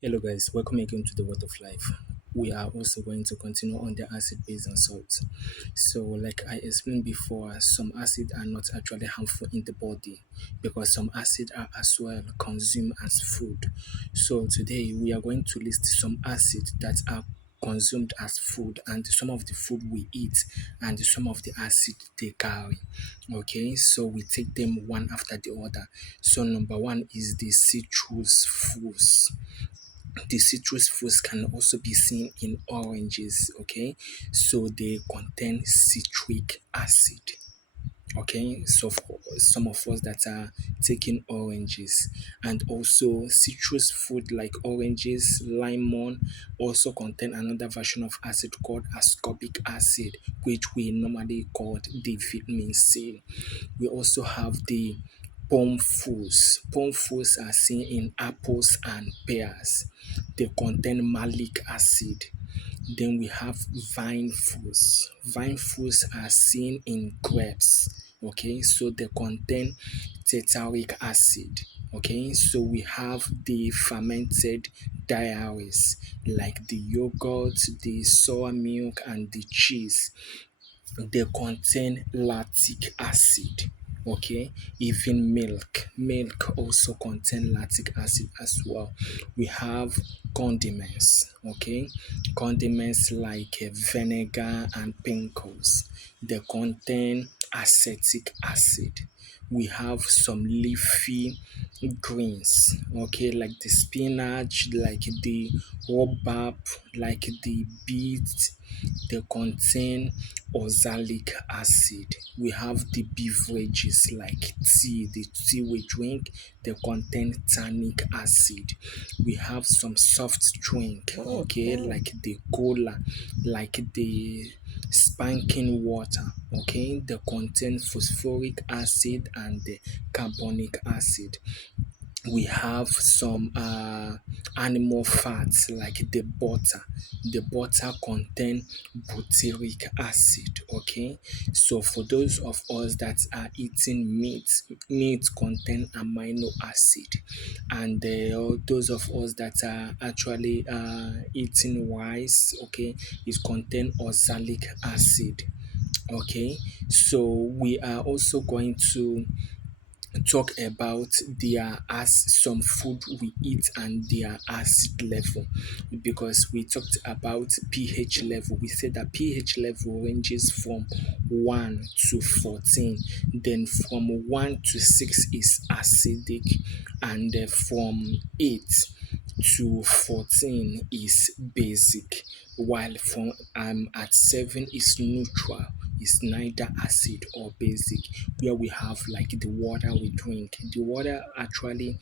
Hello guys, welcome again to the Word of Life. We are also going to continue on the acid, base, and salt. So, like I explained before, some acid are not actually harmful in the body because some acid are as well consumed as food. So today we are going to list some acid that are consumed as food and some of the food we eat and some of the acid they carry. Okay, so we take them one after the other. So number one is the citrus fruits. The citrus fruits can also be seen in oranges, okay? So they contain citric acid. Okay, so for some of us that are taking oranges and also citrus fruit like oranges, lemon also contain another version of acid called ascorbic acid, which we normally call the vitamin C. We also have the palm fruits. Palm fruits are seen in apples and pears. They contain malic acid. Then we have vine fruits. Vine fruits are seen in grapes. Okay, so they contain tartaric acid. Okay, so we have the fermented dairies like the yogurt, the sour milk, and the cheese. They contain lactic acid. Okay, even milk also contain lactic acid as well. We have condiments. Okay, condiments like vinegar and pickles, they contain acetic acid. We have some leafy greens, okay, like the spinach, like the rhubarb, like the beets. They contain oxalic acid. We have the beverages like tea, the tea we drink, they contain tannic acid. We have some soft drink, okay, like the cola, like the spanking water, okay, they contain phosphoric acid and the carbonic acid. We have some animal fats like the butter. The butter contain butyric acid. Okay, so for those of us that are eating meat contain amino acid, and those of us that are actually eating rice, okay, it contain oxalic acid. Okay, so we are also going to talk about their as some food we eat and their acid level, because we talked about pH level. We said that pH level ranges from 1 to 14, then from 1 to 6 is acidic, and from 8 to 14 is basic, while from at 7 is neutral, is neither acid or basic, where we have like the water we drink. The water actually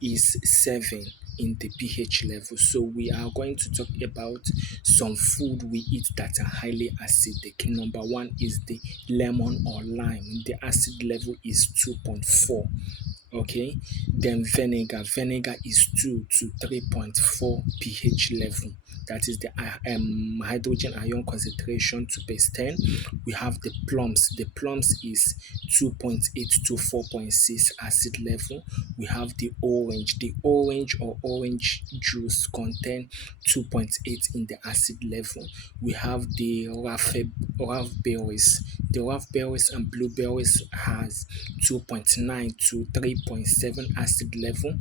is 7 in the pH level. So we are going to talk about some food we eat that are highly acidic. Number one is the lemon or lime. The acid level is 2.4. Okay, then vinegar is 2 to 3.4 pH level. That is the hydrogen ion concentration to base 10. We have the plums is 2.8 to 4.6 acid level. We have the orange or orange juice contain 2.8 in the acid level. We have the raspberries. The raspberries and blueberries has 2.9 to 3.7 acid level.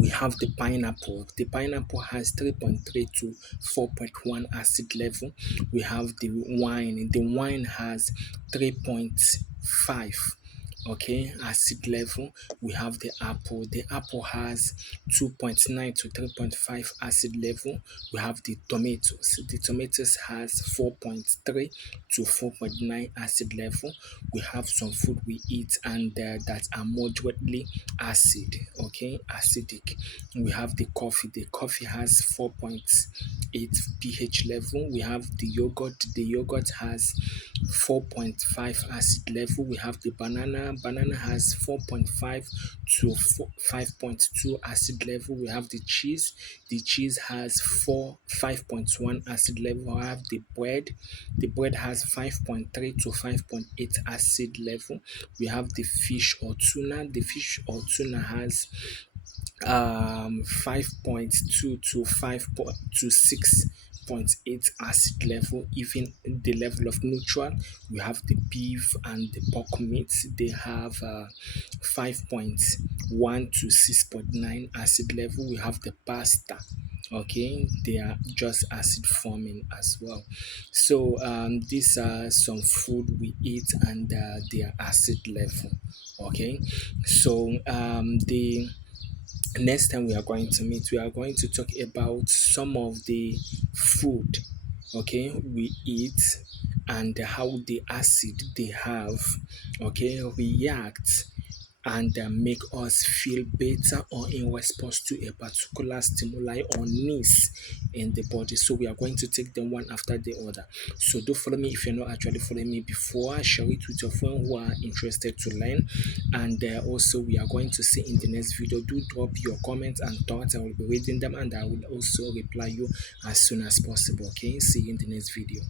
We have the pineapple. The pineapple has 3.3 to 4.1 acid level. We have the wine. The wine has 3.5, okay, acid level. We have the apple. The apple has 2.9 to 3.5 acid level. We have the tomatoes. The tomatoes has 4.3 to 4.9 acid level. We have some food we eat and that are moderately acid, okay, acidic. We have the coffee. The coffee has 4.8 pH level. We have the yogurt. The yogurt has 4.5 acid level. We have the banana has 4.5 to 5.2 acid level. We have the cheese has 5.1 acid level. We have the bread has 5.3 to 5.8 acid level. We have the fish or tuna. The fish or tuna has 5.2 to 5 to 6.8 acid level. Even the level of neutral, we have the beef and the pork meat, they have 5.1 to 6.9 acid level. We have the pasta, okay, they are just acid forming as well. So these are some food we eat and their acid level, okay. So the next time we are going to meet, we are going to talk about some of the food, okay, we eat and how the acid they have, okay, react and make us feel better or in response to a particular stimuli or needs in the body. So we are going to take them one after the other. So do follow me if you're not actually following me before. Share it with your friends who are interested to learn. And also we are going to see in the next video. Do drop your comments and thoughts. I will be reading them and I will also reply you as soon as possible. Okay, see you in the next video.